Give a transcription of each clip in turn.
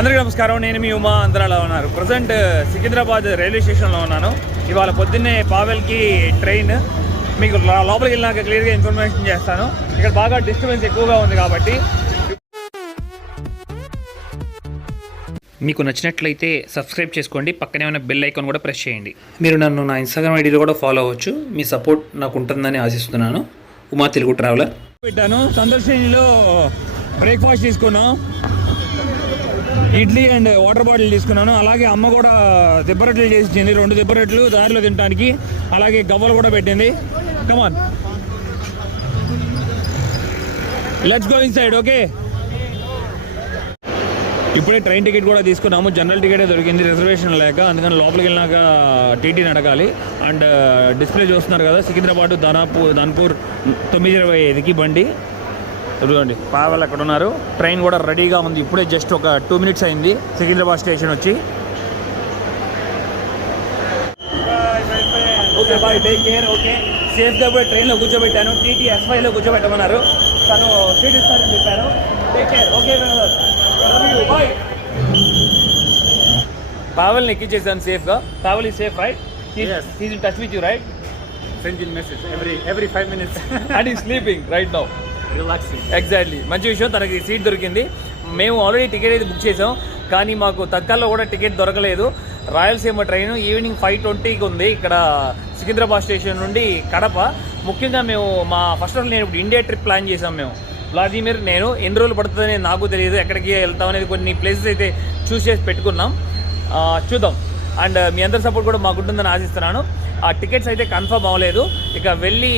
అందరికీ నమస్కారం. నేను మీ ఉమా. అందరూ అలా ఉన్నారు. ప్రజెంట్ సికింద్రాబాద్ రైల్వే స్టేషన్లో ఉన్నాను. ఇవాళ పొద్దున్నే పావెల్కి ట్రైన్. మీకు లోపలికి వెళ్ళినాక క్లియర్గా ఇన్ఫర్మేషన్ చేస్తాను. ఇక్కడ బాగా డిస్టర్బెన్స్ ఎక్కువగా ఉంది కాబట్టి. మీకు నచ్చినట్లయితే సబ్స్క్రైబ్ చేసుకోండి. పక్కనే ఉన్న బెల్ ఐకాన్ కూడా ప్రెస్ చేయండి. మీరు నన్ను నా ఇన్స్టాగ్రామ్ ఐడీలో కూడా ఫాలో అవ్వచ్చు. మీ సపోర్ట్ నాకు ఉంటుందని ఆశిస్తున్నాను. ఉమా తెలుగు ట్రావెలర్ పెట్టాను. సందర్శనలో బ్రేక్ఫాస్ట్ తీసుకున్నాం. ఇడ్లీ అండ్ వాటర్ బాటిల్ తీసుకున్నాను. అలాగే అమ్మ కూడా దిబ్బరొట్లు చేసి ఇచ్చింది. 2 దిబ్బరొట్లు దారిలో తినడానికి. అలాగే గవ్వలు కూడా పెట్టింది. కమాన్, లెట్స్ గో ఇన్సైడ్. ఓకే, ఇప్పుడే ట్రైన్ టికెట్ కూడా తీసుకున్నాము. జనరల్ టికెటే దొరికింది, రిజర్వేషన్ లేక. అందుకని లోపలికి వెళ్ళినాక టీటీని అడగాలి. అండ్ డిస్ప్లే చూస్తున్నారు కదా, సికింద్రాబాద్ ధన్పూర్ 9:25కి బండి. చూడండి, పావెల్ అక్కడ ఉన్నారు. ట్రైన్ కూడా రెడీగా ఉంది. ఇప్పుడే జస్ట్ ఒక 2 minutes అయింది సికింద్రాబాద్ స్టేషన్ వచ్చి. Okay bye, take care. Okay, సేఫ్గా కూడా ట్రైన్లో కూర్చోబెట్టాను. టీటీ S5లో కూర్చోబెట్టమన్నారు. తను సీట్ ఇస్తానని చెప్పారు. Take care. Okay bye. పావెల్ని ఎక్కించేసాను సేఫ్గా. Pavel is safe, right? He's in touch with you, right? Sending message every 5 minutes. And he's sleeping right now. Relaxing. Exactly, మంచి విషయం. తనకి సీట్ దొరికింది. మేము ఆల్రెడీ టికెట్ అయితే బుక్ చేసాం, కానీ మాకు తత్కాల్లో కూడా టికెట్ దొరకలేదు. రాయలసీమ ట్రైన్ ఈవినింగ్ 5:20కి ఉంది ఇక్కడ సికింద్రాబాద్ స్టేషన్ నుండి కడప. ముఖ్యంగా మేము ఫస్ట్ నేను ఇప్పుడు ఇండియా ట్రిప్ ప్లాన్ చేసాం. మేము వ్లాదిమిర్, నేను. ఎన్ని రోజులు పడుతుందని నాకు తెలియదు. ఎక్కడికి వెళ్తాం అనేది కొన్ని ప్లేసెస్ అయితే చూస్ చేసి పెట్టుకున్నాం. చూద్దాం. అండ్ మీ అందరి సపోర్ట్ కూడా మాకు ఉంటుందని ఆశిస్తున్నాను. ఆ టికెట్స్ అయితే కన్ఫర్మ్ అవ్వలేదు. ఇక వెళ్ళి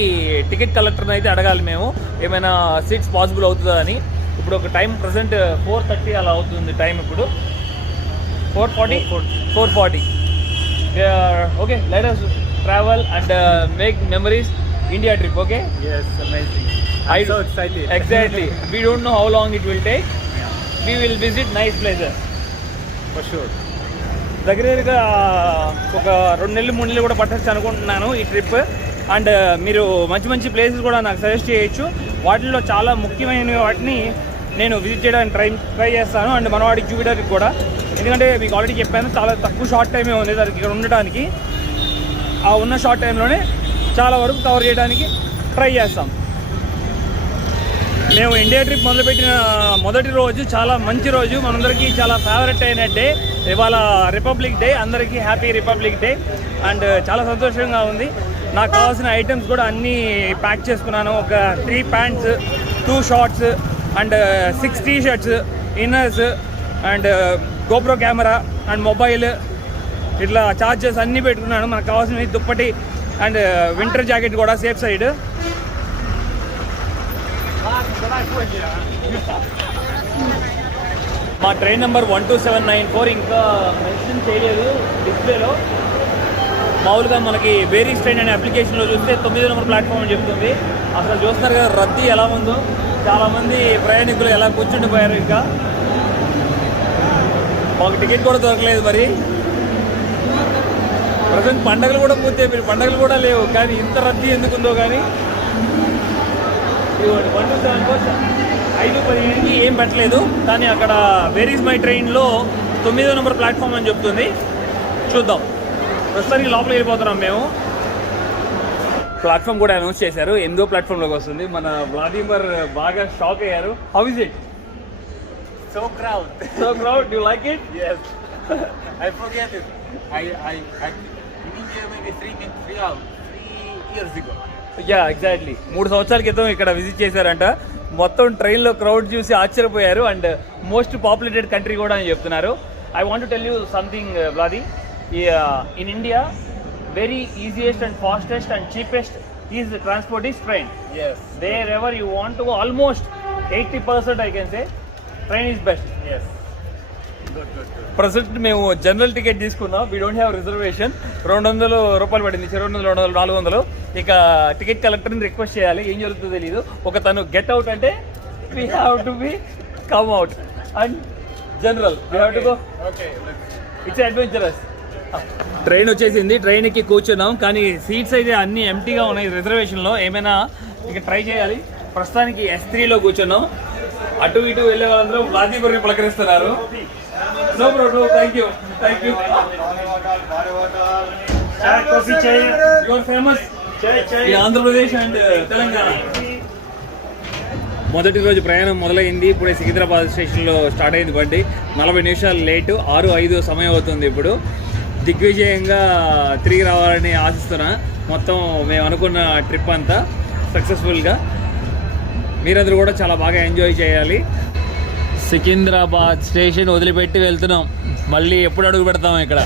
టికెట్ కలెక్టర్ని అయితే అడగాలి మేము, ఏమైనా సీట్స్ పాసిబుల్ అవుతుందా అని. ఇప్పుడు ఒక టైం ప్రజెంట్ 4:30 అలా అవుతుంది టైం. ఇప్పుడు 4:40. Okay, let us travel and make memories. India trip. Okay, Yes, amazing. I'm so excited. Exactly. We don't know how long it will take. We will visit nice places. For sure. దగ్గరగా ఒక 2 నెలలు 3 నెలలు కూడా పట్టచ్చు అనుకుంటున్నాను ఈ trip. And మీరు మంచి మంచి ప్లేసెస్ కూడా నాకు సజెస్ట్ చేయొచ్చు. వాటిల్లో చాలా ముఖ్యమైన వాటిని నేను విజిట్ చేయడానికి ట్రై చేస్తాను. అండ్ మన వాడికి చూపించడానికి కూడా. ఎందుకంటే మీకు ఆల్రెడీ చెప్పాను, చాలా తక్కువ షార్ట్ టైమే ఉంది దానికి ఇక్కడ ఉండడానికి. ఆ ఉన్న షార్ట్ టైంలోనే చాలా వరకు కవర్ చేయడానికి ట్రై చేస్తాం. మేము ఇండియా ట్రిప్ మొదలుపెట్టిన మొదటి రోజు చాలా మంచి రోజు. మనందరికీ చాలా ఫేవరెట్ అయిన డే. ఇవాళ రిపబ్లిక్ డే. అందరికీ హ్యాపీ రిపబ్లిక్ డే. అండ్ చాలా సంతోషంగా ఉంది. నాకు కావాల్సిన ఐటమ్స్ కూడా అన్నీ ప్యాక్ చేసుకున్నాను. ఒక 3 pants, 2 shorts and 6 t-shirts, inners and GoPro camera and mobile, ఇట్లా చార్జెస్ అన్నీ పెట్టుకున్నాను. మనకు కావాల్సినవి దుప్పటి అండ్ వింటర్ జాకెట్ కూడా సేఫ్ సైడ్. మా ట్రైన్ నెంబర్ 12794 ఇంకా మెన్షన్ చేయలేదు డిస్ప్లేలో. మామూలుగా మనకి వేరీస్ ట్రైన్ అనే అప్లికేషన్లో చూస్తే 9వ నెంబర్ ప్లాట్ఫామ్ అని చెప్తుంది. అసలు చూస్తున్నారు కదా రద్దీ ఎలా ఉందో. చాలామంది ప్రయాణికులు ఎలా కూర్చుండిపోయారు. ఇంకా మాకు టికెట్ కూడా దొరకలేదు. మరి ప్రజెంట్ పండగలు కూడా పూర్తి, పండగలు కూడా లేవు, కానీ ఇంత రద్దీ ఎందుకుందో. కానీ 127 5:15కి ఏం పెట్టలేదు, కానీ అక్కడ వేరీస్ మై ట్రైన్లో 9వ నెంబర్ ప్లాట్ఫామ్ అని చెప్తుంది. చూద్దాం. ప్రస్తుతానికి లోపలికి వెళ్ళిపోతున్నాం మేము. ప్లాట్ఫామ్ కూడా అనౌన్స్ చేశారు. 8వ ప్లాట్ఫామ్లోకి వస్తుంది. మన వ్లాదిమిర్ బాగా షాక్ అయ్యారు. How is it? So proud. So proud. Do you like it? Yes. I forget it. I in India maybe 3 years ago. Yeah, exactly. 3 సంవత్సరాల క్రితం ఇక్కడ విజిట్ చేశారంట. మొత్తం ట్రైన్లో క్రౌడ్ చూసి ఆశ్చర్యపోయారు. అండ్ మోస్ట్ పాపులేటెడ్ కంట్రీ కూడా అని చెప్తున్నారు. I want to tell you something, Vladi. In India very easiest and fastest and cheapest is transport is train. Yes. There ever you want to, almost 80% I can say train is best. Yes. Good. Present మేము general ticket తీసుకున్నాం. We don't have reservation. 200 రూపాయలు పడింది. 200, 400, 400. ఇక ticket కలెక్టర్ని request చేయాలి. ఏం జరుగుతుందో తెలియదు. ఒక తను గెట్ అవుట్ అంటే we have to be come out. And general we have to go. It's adventurous. Train వచ్చేసింది. ట్రైన్ ఎక్కి కూర్చున్నాం, కానీ సీట్స్ అయితే అన్నీ ఎంటీగా ఉన్నాయి రిజర్వేషన్లో. ఏమైనా ఇక ట్రై చేయాలి. ప్రస్తుతానికి S3లో కూర్చున్నాం. అటు ఇటు వెళ్ళే వాళ్ళందరూ వ్లాదిమిర్ని పలకరిస్తున్నారు. No bro, no, thank you. Coffee chai. You are famous Chai. in Andhra Pradesh and Telangana. మొదటి రోజు ప్రయాణం మొదలైంది. ఇప్పుడే సికింద్రాబాద్ స్టేషన్లో స్టార్ట్ అయింది బండి. 40 నిమిషాలు లేటు, 6:05 సమయం అవుతుంది. ఇప్పుడు దిగ్విజయంగా తిరిగి రావాలని ఆశిస్తున్నా. మొత్తం మేము అనుకున్న ట్రిప్ అంతా సక్సెస్ఫుల్గా మీరందరూ కూడా చాలా బాగా ఎంజాయ్ చేయాలి. సికింద్రాబాద్ స్టేషన్ వదిలిపెట్టి వెళ్తున్నాం. మళ్ళీ ఎప్పుడు అడుగు పెడతాం ఇక్కడ.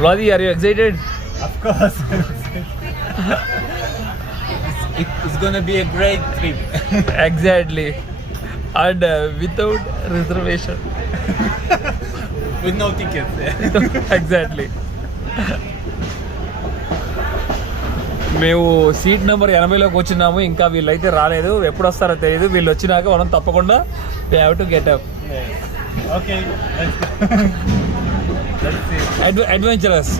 Vladi, are you excited? Of course. It's gonna be a great trip. Exactly. And without reservation. With no tickets. Exactly. మేము సీట్ నెంబర్ 80లోకి వచ్చినాము. ఇంకా వీళ్ళైతే రాలేదు. ఎప్పుడు వస్తారో తెలియదు. వీళ్ళు వచ్చినాక మనం తప్పకుండా we have to get up. Okay. Adventurous.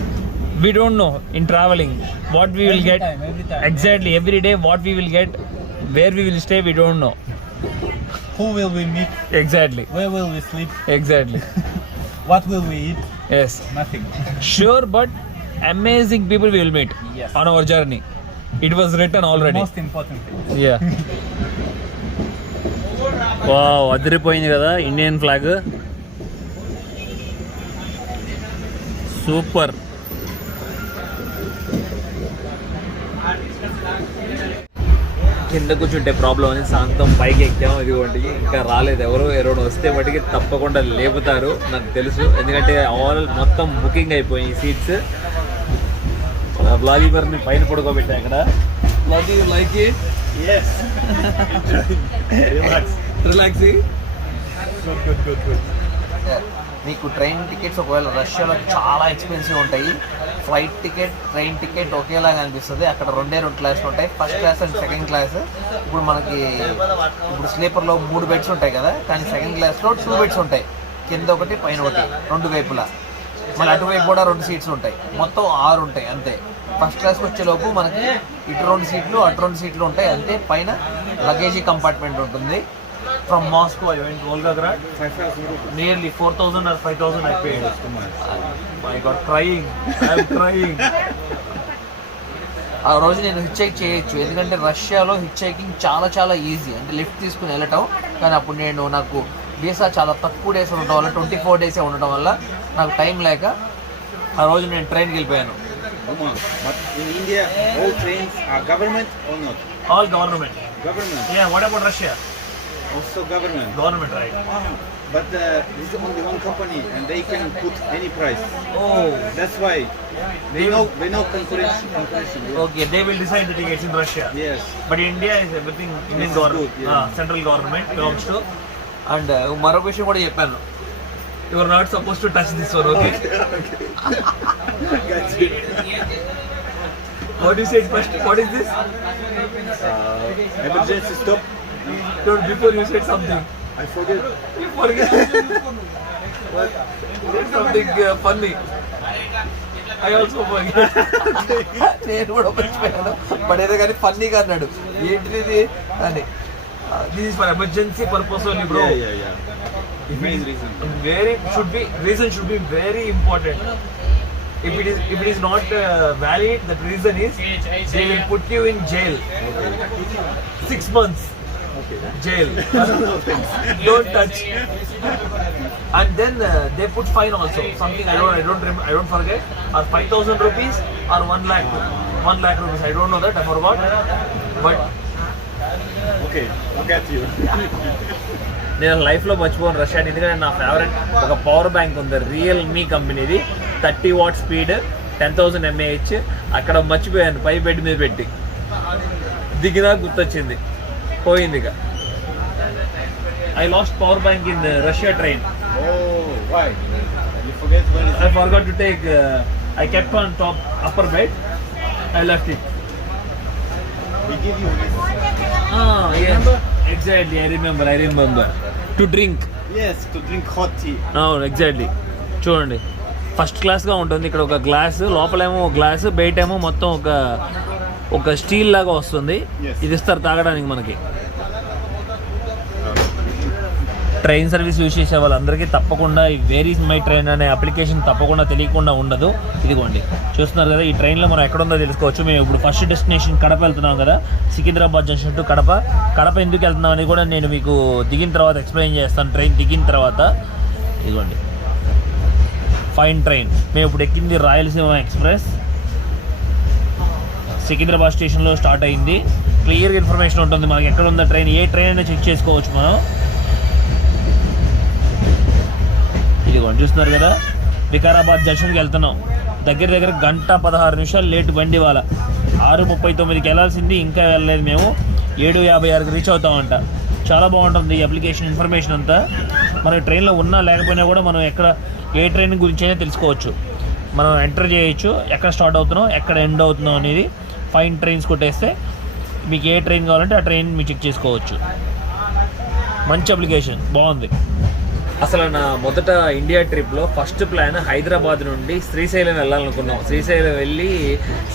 We don't know in traveling what we will get. Every time. Exactly. Every day what we will get, where we will stay, we don't know. Who will we meet? Exactly. Where will we sleep? Exactly. What will we eat? Yes. Nothing. Sure, but amazing people we will meet Yes. on our journey. It was written already. Most important thing. Yeah. Wow, అదిరిపోయింది కదా Indian flag. Super. కింద కూర్చుంటే problem అని సాంతం పైకి ఎక్కాము. ఇదిగోండి ఇంకా రాలేదు. ఎవరైనా వస్తే వాటికి తప్పకుండా లేపుతారు నాకు తెలుసు. ఎందుకంటే మొత్తం బుకింగ్ అయిపోయి సీట్స్. వ్లాదిమర్ని పైన పడుకోబెట్టా ఇక్కడ. Vladi, you like it? Yes. Relax. Relaxing. Good. మీకు ట్రైన్ టికెట్స్ ఒకవేళ రష్యాలో చాలా ఎక్స్పెన్సివ్ ఉంటాయి. ఫ్లైట్ టికెట్, ట్రైన్ టికెట్ ఒకేలాగా అనిపిస్తుంది. అక్కడ రెండు క్లాసులు ఉంటాయి, first class and second class. ఇప్పుడు స్లీపర్లో 3 బెడ్స్ ఉంటాయి కదా, కానీ సెకండ్ క్లాస్లో 2 బెడ్స్ ఉంటాయి. కింద ఒకటి, పైన ఒకటి, 2 వైపులా. మళ్ళీ అటువైపు కూడా 2 సీట్స్ ఉంటాయి. మొత్తం 6 ఉంటాయి అంతే. ఫస్ట్ క్లాస్కి వచ్చేలోపు మనకి ఇటు 2 సీట్లు, అటు 2 సీట్లు ఉంటాయి అంతే. పైన లగేజీ కంపార్ట్మెంట్ ఉంటుంది. From Moscow, I went to Volgograd. 5,000 rupees. Nearly 4,000 or 5,000 I paid. Too much. I got crying. I'm crying. ఆ రోజు నేను హిచ్ హైక్ చేయొచ్చు, ఎందుకంటే రష్యాలో హిచ్ హైకింగ్ చాలా ఈజీ. అంటే లిఫ్ట్ తీసుకుని వెళ్ళటం. కానీ అప్పుడు నాకు వీసా చాలా తక్కువ డేస్ ఉండటం వల్ల, 24 డేసే ఉండటం వల్ల నాకు టైం లేక ఆ రోజు నేను ట్రైన్కి వెళ్ళిపోయాను. But in India, all trains are government or not? All government. Government. Yeah, what about Russia? Also government. Government, right? But this is only one company, and they can put any price. Oh, That's why they know concurrence. okay. They will decide the tickets in Russia. Yes. But India is everything Indian This is government, good, yeah. Central government belongs to. And మరొక విషయం కూడా చెప్పాను. You are not supposed to touch this one, okay? Got you. What you said first? What is this? Emergency stop. Dude, before you said something. I forget. You forget. You said something funny. I also forget. నేను కూడా మర్చిపోయాను. But ఏదో కానీ ఫన్నీగా అన్నాడు. ఏంటిది అని. This is for emergency purpose only, bro. Yeah. The main reason. Reason should be very important. If it is not valid, the reason is they will put you in jail. 6 months. Jail. Don't touch. And then they put fine also. Something I don't forget. Or 5,000 rupees or 1 lakh. 1 lakh rupees. I don't know that. I forgot. But Okay, look at you. నేను లైఫ్లో మర్చిపోను Russia. ఎందుకంటే నా favourite ఒక power bank ఉంది, Realme కంపెనీది, 30 what speed, 10,000 mAh. అక్కడ మర్చిపోయాను పై బెడ్ మీద పెట్టి. దిగినా గుర్తొచ్చింది, పోయింది ఇక. I last power bank in Russia train. Oh, why? You forget when it's... I forgot to take, I kept on top upper bed, I left it. We give you this. Yes. Exactly, I remember. To drink. Yes, to drink hot tea. అవును, exactly. చూడండి, first క్లాస్గా ఉంటుంది. ఇక్కడ ఒక glass, లోపలేమో glass, బయటేమో మొత్తం ఒక steel లాగా వస్తుంది. Yes. ఇది ఇస్తారు తాగడానికి మనకి. ట్రైన్ సర్వీస్ యూజ్ చేసే వాళ్ళందరికీ తప్పకుండా ఈ వేర్ ఈజ్ మై ట్రైన్ అనే అప్లికేషన్ తప్పకుండా తెలియకుండా ఉండదు. ఇదిగోండి చూస్తున్నారు కదా, ఈ ట్రైన్లో మనం ఎక్కడ ఉందో తెలుసుకోవచ్చు. మేము ఇప్పుడు ఫస్ట్ డెస్టినేషన్ కడప వెళ్తున్నాం కదా, సికింద్రాబాద్ జంక్షన్ టు కడప. కడప ఎందుకు వెళ్తున్నాం అని కూడా నేను మీకు దిగిన తర్వాత ఎక్స్ప్లెయిన్ చేస్తాను. ట్రైన్ దిగిన తర్వాత ఇదిగోండి ఫైన్ ట్రైన్. మేము ఇప్పుడు ఎక్కింది రాయలసీమ ఎక్స్ప్రెస్. సికింద్రాబాద్ స్టేషన్లో స్టార్ట్ అయింది. క్లియర్గా ఇన్ఫర్మేషన్ ఉంటుంది మనకి ఎక్కడ ఉందో ట్రైన్, ఏ ట్రైన్ అయినా చెక్ చేసుకోవచ్చు మనం. ఇదిగోండి చూస్తున్నారు కదా, వికారాబాద్ జంక్షన్కి వెళ్తున్నాం. దగ్గర 1:16 లేట్ బండి వాళ్ళ. 6:39కి వెళ్ళాల్సింది, ఇంకా వెళ్ళలేదు. మేము 7:56కి రీచ్ అవుతామంట. చాలా బాగుంటుంది ఈ అప్లికేషన్ ఇన్ఫర్మేషన్ అంతా. మన ట్రైన్లో ఉన్నా లేకపోయినా కూడా మనం ఎక్కడ ఏ ట్రైన్ గురించి అయినా తెలుసుకోవచ్చు. మనం ఎంటర్ చేయొచ్చు, ఎక్కడ స్టార్ట్ అవుతున్నాం ఎక్కడ ఎండ్ అవుతున్నాం అనేది. ఫైన్ ట్రైన్స్ కొట్టేస్తే మీకు ఏ ట్రైన్ కావాలంటే ఆ ట్రైన్ మీకు చెక్ చేసుకోవచ్చు. మంచి అప్లికేషన్, బాగుంది. అసలు నా మొదట ఇండియా ట్రిప్లో ఫస్ట్ ప్లాన్ హైదరాబాద్ నుండి శ్రీశైలం వెళ్ళాలనుకున్నాం. శ్రీశైలం వెళ్ళి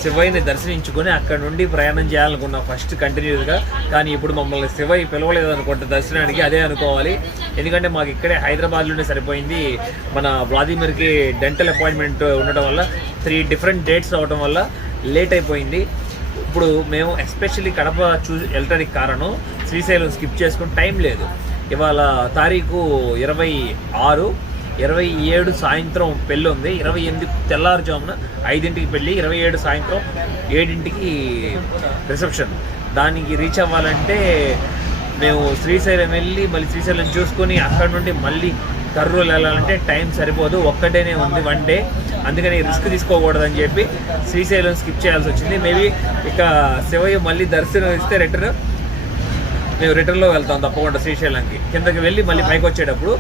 శివయ్యని దర్శించుకొని అక్కడ నుండి ప్రయాణం చేయాలనుకున్నాం ఫస్ట్ కంటిన్యూస్గా. కానీ ఇప్పుడు మమ్మల్ని శివయ్య పిలవలేదు అనుకుంటే దర్శనానికి, అదే అనుకోవాలి. ఎందుకంటే మాకు ఇక్కడే హైదరాబాద్లోనే సరిపోయింది. మన వ్లాదిమిర్కి డెంటల్ అపాయింట్మెంట్ ఉండటం వల్ల 3 డిఫరెంట్ డేట్స్ రావడం వల్ల లేట్ అయిపోయింది. ఇప్పుడు మేము ఎస్పెషల్లీ కడప వెళ్ళటానికి కారణం శ్రీశైలం స్కిప్ చేసుకుని టైం లేదు. ఇవాళ తారీఖు 26, 27 సాయంత్రం పెళ్ళి ఉంది. 28 తెల్లారుజామున 5ంటికి పెళ్ళి, 27 సాయంత్రం 7ంటికి రిసెప్షన్. దానికి రీచ్ అవ్వాలంటే మేము శ్రీశైలం వెళ్ళి మళ్ళీ శ్రీశైలం చూసుకొని అక్కడ నుండి మళ్ళీ కర్నూలు వెళ్ళాలంటే టైం సరిపోదు. ఒక్కటేనే ఉంది 1 డే. అందుకని రిస్క్ తీసుకోకూడదని చెప్పి శ్రీశైలం స్కిప్ చేయాల్సి వచ్చింది. మేబీ ఇక శివయ్య మళ్ళీ దర్శనం ఇస్తే మేము రిటర్న్లో వెళ్తాం తప్పకుండా శ్రీశైలంకి. కిందకి వెళ్ళి మళ్ళీ పైకి వచ్చేటప్పుడు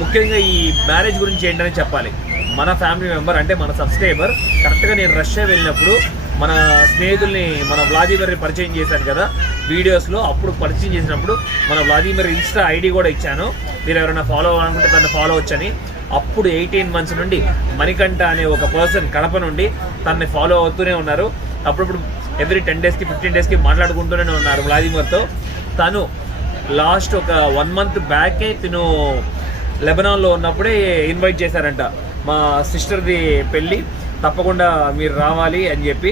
ముఖ్యంగా ఈ మ్యారేజ్ గురించి ఏంటని చెప్పాలి. మన ఫ్యామిలీ మెంబర్ అంటే మన సబ్స్క్రైబర్ కరెక్ట్గా నేను రష్యా వెళ్ళినప్పుడు మన స్నేహితుల్ని మన వ్లాదిమిర్ని పరిచయం చేశాను కదా వీడియోస్లో. అప్పుడు పరిచయం చేసినప్పుడు మన వ్లాదిమిర్ ఇన్స్టా ఐడి కూడా ఇచ్చాను. మీరు ఎవరైనా ఫాలో అవ్వాలనుకుంటే తను ఫాలో వచ్చని. అప్పుడు 18 months నుండి మణికంఠ అనే ఒక పర్సన్ కడప నుండి తనని ఫాలో అవుతూనే ఉన్నారు. అప్పుడప్పుడు ఎవ్రీ 10 daysకి 15 daysకి మాట్లాడుకుంటూనే ఉన్నారు వ్లాదిమిర్తో. తను లాస్ట్ ఒక 1 month బ్యాకే తిను లెబనాన్లో ఉన్నప్పుడే ఇన్వైట్ చేశారంట, మా సిస్టర్ది పెళ్ళి తప్పకుండా మీరు రావాలి అని చెప్పి.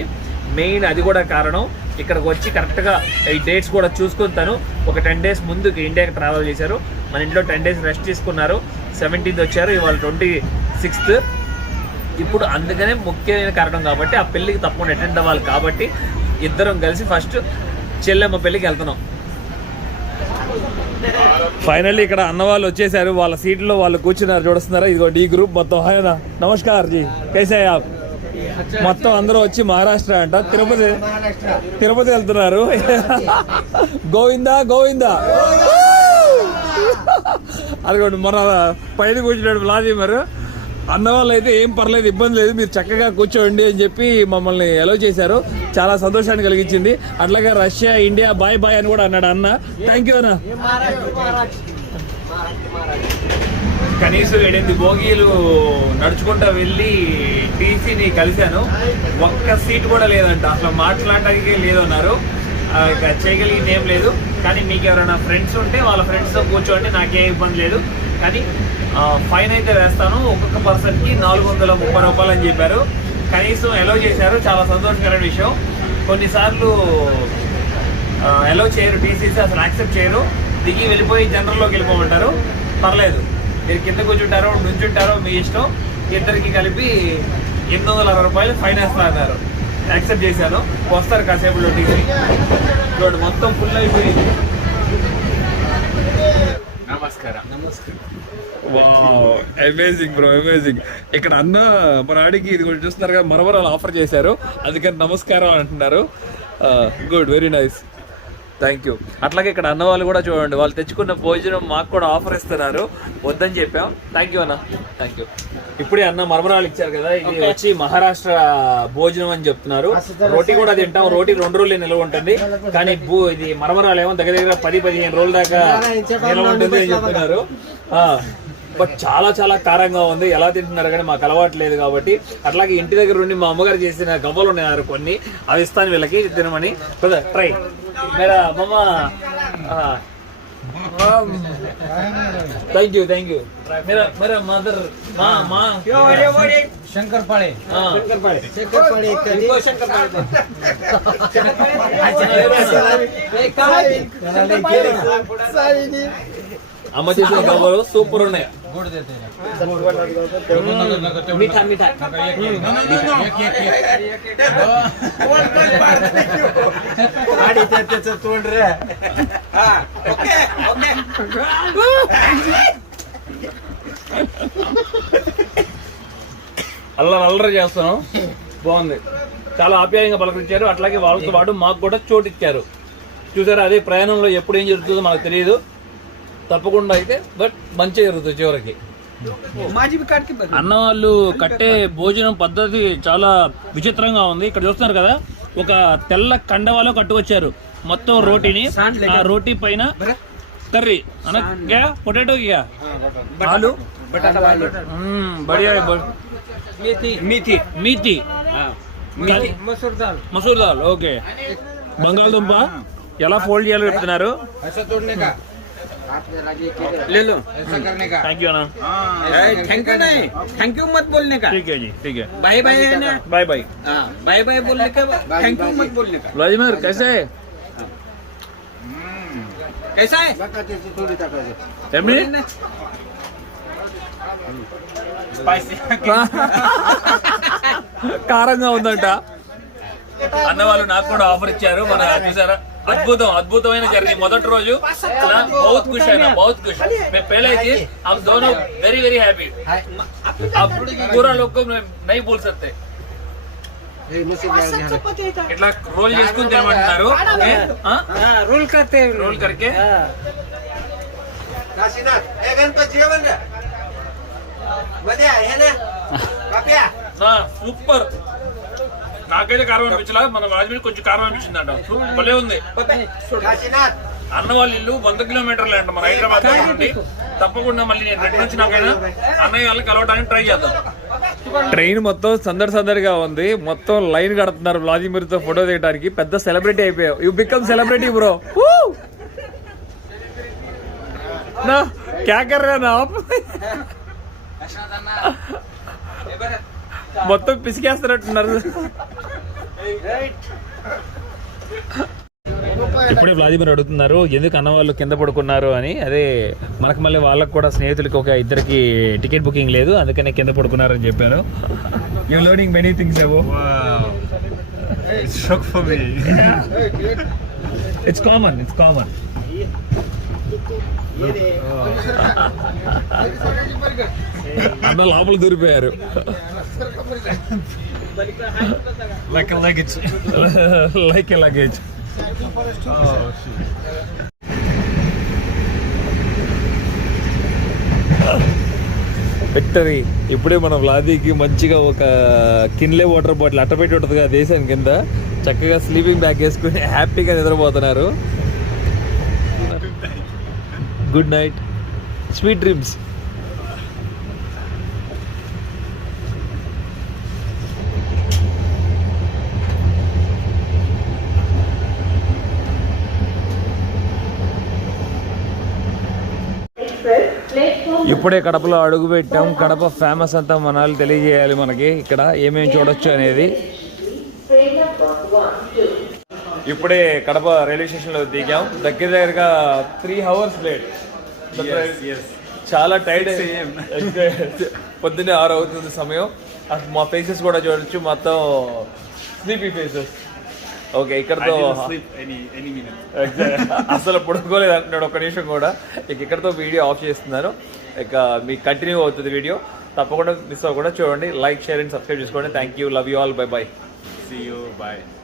మెయిన్ అది కూడా కారణం. ఇక్కడికి వచ్చి కరెక్ట్గా ఈ డేట్స్ కూడా చూసుకొని తను ఒక 10 days ముందుకు ఇండియాకి ట్రావెల్ చేశారు. మన ఇంట్లో 10 days రెస్ట్ తీసుకున్నారు. 17th వచ్చారు, ఇవాళ 26th. ఇప్పుడు అందుకనే ముఖ్యమైన కారణం కాబట్టి ఆ పెళ్ళికి తప్పకుండా అటెండ్ అవ్వాలి కాబట్టి ఇద్దరం కలిసి ఫస్ట్ చెల్లెమ్మ పెళ్ళికి వెళ్తున్నాం. ఫైనల్లీ ఇక్కడ అన్న వాళ్ళు వచ్చేసారు. వాళ్ళ సీట్లో వాళ్ళు కూర్చున్నారు, చూస్తున్నారా. ఇదిగో ఈ గ్రూప్ మొత్తం. హాయ్ నమస్కార్ జీ, కైసే ఆప్? మొత్తం అందరూ వచ్చి మహారాష్ట్ర అంట, తిరుపతి వెళ్తున్నారు. గోవిందా గోవిందా అదిగోండి. మన పైన కూర్చున్నాడు వ్లాదిమిర్. అన్నవాళ్ళు అయితే ఏం పర్లేదు, ఇబ్బంది లేదు, మీరు చక్కగా కూర్చోండి అని చెప్పి మమ్మల్ని అలౌ చేశారు. చాలా సంతోషాన్ని కలిగించింది. అట్లాగే రష్యా, ఇండియా బాయ్ బాయ్ అని కూడా అన్నాడు అన్న. థ్యాంక్ యూ అన్న. కనీసం 8 బోగీలు నడుచుకుంటూ వెళ్ళి టీసీని కలిశాను. ఒక్క సీట్ కూడా లేదంట, అసలు మాట్లాడటానికి లేదన్నారు. ఇక చేయగలిగింది ఏం లేదు. కానీ మీకు ఎవరైనా ఫ్రెండ్స్ ఉంటే వాళ్ళ ఫ్రెండ్స్తో కూర్చోండి, నాకేం ఇబ్బంది లేదు. కానీ ఫైన్ అయితే వేస్తాను, ఒక్కొక్క పర్సన్కి 430 రూపాయలు అని చెప్పారు. కనీసం అలౌ చేశారు, చాలా సంతోషకరమైన విషయం. కొన్నిసార్లు అలౌ చేయరు టీసీసీ, అసలు యాక్సెప్ట్ చేయరు. దిగి వెళ్ళిపోయి జనరల్లోకి వెళ్ళిపోమంటారు. పర్లేదు, మీరు కింద కూర్చుంటారో నుంచుంటారో మీ ఇష్టం. ఇద్దరికి కలిపి 860 రూపాయలు ఫైన్ వేస్తా అన్నారు. యాక్సెప్ట్ చేశాను. వస్తారు కాసేపులో టీసీ. చూడండి మొత్తం ఫుల్ అయిపోయింది. నమస్కారం. Amazing bro, amazing. ఇక్కడ అన్న మన ఆడికి ఇది కూడా చూస్తున్నారు కదా, మరమరాలు ఆఫర్ చేశారు, అందుకని నమస్కారం అంటున్నారు. Good, very nice, thank you. అట్లాగే ఇక్కడ అన్న వాళ్ళు కూడా చూడండి, వాళ్ళు తెచ్చుకున్న భోజనం మాకు కూడా ఆఫర్ ఇస్తున్నారు. వద్దని చెప్పాం. థ్యాంక్ యూ అన్న, థ్యాంక్ యూ. ఇప్పుడే అన్న మరమరాలు ఇచ్చారు కదా, ఇది వచ్చి మహారాష్ట్ర భోజనం అని చెప్తున్నారు. రోటీ కూడా తింటాం, రోటీ 2 రోజులే నిల్వ ఉంటుంది. కానీ ఇది మరమరాలు ఏమో దగ్గర 10-15 రోజుల దాకా నిల్వ ఉంటుంది అని చెప్తున్నారు. బట్ చాలా చాలా కారంగా ఉంది. ఎలా తింటున్నారు కానీ మాకు అలవాటు లేదు కాబట్టి. అట్లాగే ఇంటి దగ్గర ఉండి మా అమ్మగారు చేసిన గవ్వలు ఉన్నారు కొన్ని, అవి ఇస్తాను వీళ్ళకి తినమని. ట్రై మేరా మమ్మ थैंक यू मेरा मदर माँ शंकरपाळे అమ్మ చేసిన గవ్వలు సూపర్ ఉన్నాయి. मीठा मीठा तोंड रे. అల్లరి చేస్తాను. బాగుంది, చాలా ఆప్యాయంగా పలకరించారు. అట్లాగే వాళ్ళతో పాటు మాకు కూడా చోటు ఇచ్చారు. చూసారా, అదే ప్రయాణంలో ఎప్పుడు ఏం జరుగుతుందో మనకు తెలియదు. తప్పకుండా అయితే బట్ మంచిగా జరుగుతుంది చివరికి. అన్న వాళ్ళు కట్టే భోజనం పద్ధతి చాలా విచిత్రంగా ఉంది. ఇక్కడ చూస్తున్నారు కదా, ఒక తెల్ల కండవాలో కట్టుకొచ్చారు మొత్తం రోటీని. ఆ రోటీ పైన కర్రీ అనగా పొటాటో ఆలు బడియా మీతి మసూర్ దాల్. ఓకే, బంగాళదుంప ఎలా ఫోల్డ్ చేయాలో చెప్తున్నారు. ले लो. थैंक यू अना. थैंक यू नहीं, थैंक यू मत बोलने का. ठीक है जी, ठीक है. बाय बाय है ना. Bye bye. बाय बाय बोलने का, थैंक यू मत बोलने का. व्लादिमीर कैसे है? कैसा है? एमी स्पाइसी. కారంగా ఉందంట. అన్న వాళ్ళు నాకు కూడా ఆఫర్ ఇచ్చారు. మన చూసారా, అద్భుతమైన జర్నీ. మొదటి రోజు बहुत खुश है ना, बहुत खुश. मैं पहले ही हम दोनों वेरी वेरी हैप्पी. अब पूरा लोग को नहीं बोल सकते. ఇట్లా రోల్ చేసుకుని తినమంటున్నారు. रोल करते రోల్ करके సూపర్. నాకైతే కారం అనిపించలా, మన రాజమండ్రి కొంచెం కారం అనిపించింది అంట. భలే ఉంది. అన్న వాళ్ళ ఇల్లు 100 కిలోమీటర్లే అంట మన హైదరాబాద్ నుండి. తప్పకుండా మళ్ళీ నేను రెడ్ నుంచి నాకైనా అన్నయ్య వాళ్ళని కలవడానికి ట్రై చేద్దాం. ట్రైన్ మొత్తం సందడిగా ఉంది. మొత్తం లైన్ కడుతున్నారు వ్లాదిమిర్ తో ఫోటో తీయడానికి. పెద్ద సెలబ్రిటీ అయిపోయావు. You become celebrity bro. నా క్యా కర్ రహే నా ఆప్? మొత్తం పిసికేస్తున్నట్టున్నారు. ఇప్పుడే వ్లాదిమిర్ అడుగుతున్నారు ఎందుకు అన్న వాళ్ళు కింద పడుకున్నారు అని. అదే మనకు మళ్ళీ వాళ్ళకు కూడా స్నేహితులకి ఒక ఇద్దరికి టికెట్ బుకింగ్ లేదు, అందుకనే కింద పడుకున్నారు అని చెప్పాను. You learning many things above. Shock for me. It's common. అన్న లోపల దూరిపోయారు. Like a luggage. Like a luggage. Victory. ఇప్పుడే మన వ్లాదీకి మంచిగా ఒక కిన్లే వాటర్ బాటిల్ అట్టపెట్టి ఉంటుంది కదా దేశానికి కింద, చక్కగా స్లీపింగ్ బ్యాగ్ వేసుకుని హ్యాపీగా నిద్రపోతున్నారు. Good night, sweet dreams. ఇప్పుడే కడపలో అడుగు పెట్టాం. కడప ఫేమస్ అంతా మనాలు తెలియజేయాలి మనకి, ఇక్కడ ఏమేమి చూడొచ్చు అనేది. ఇప్పుడే కడప రైల్వే స్టేషన్లో దిగాం. దగ్గరగా 3 hours లేట్. చాలా టైర్డ్. పొద్దున్నే 6 అవుతుంది సమయం. మా ఫేసెస్ కూడా చూడొచ్చు, మొత్తం స్లీపీ ఫేసెస్. ఓకే, ఇక్కడతో అసలు పడుకోలేదు అంటున్నాడు ఒక్క నిమిషం కూడా. ఇక్కడతో వీడియో ఆఫ్ చేస్తున్నారు. ఇక మీకు కంటిన్యూ అవుతుంది వీడియో. తప్పకుండా మిస్ అవ్వకుండా చూడండి. లైక్, షేర్ అండ్ సబ్స్క్రైబ్ చేసుకోండి. Thank you, love you all, by by. See you, bye.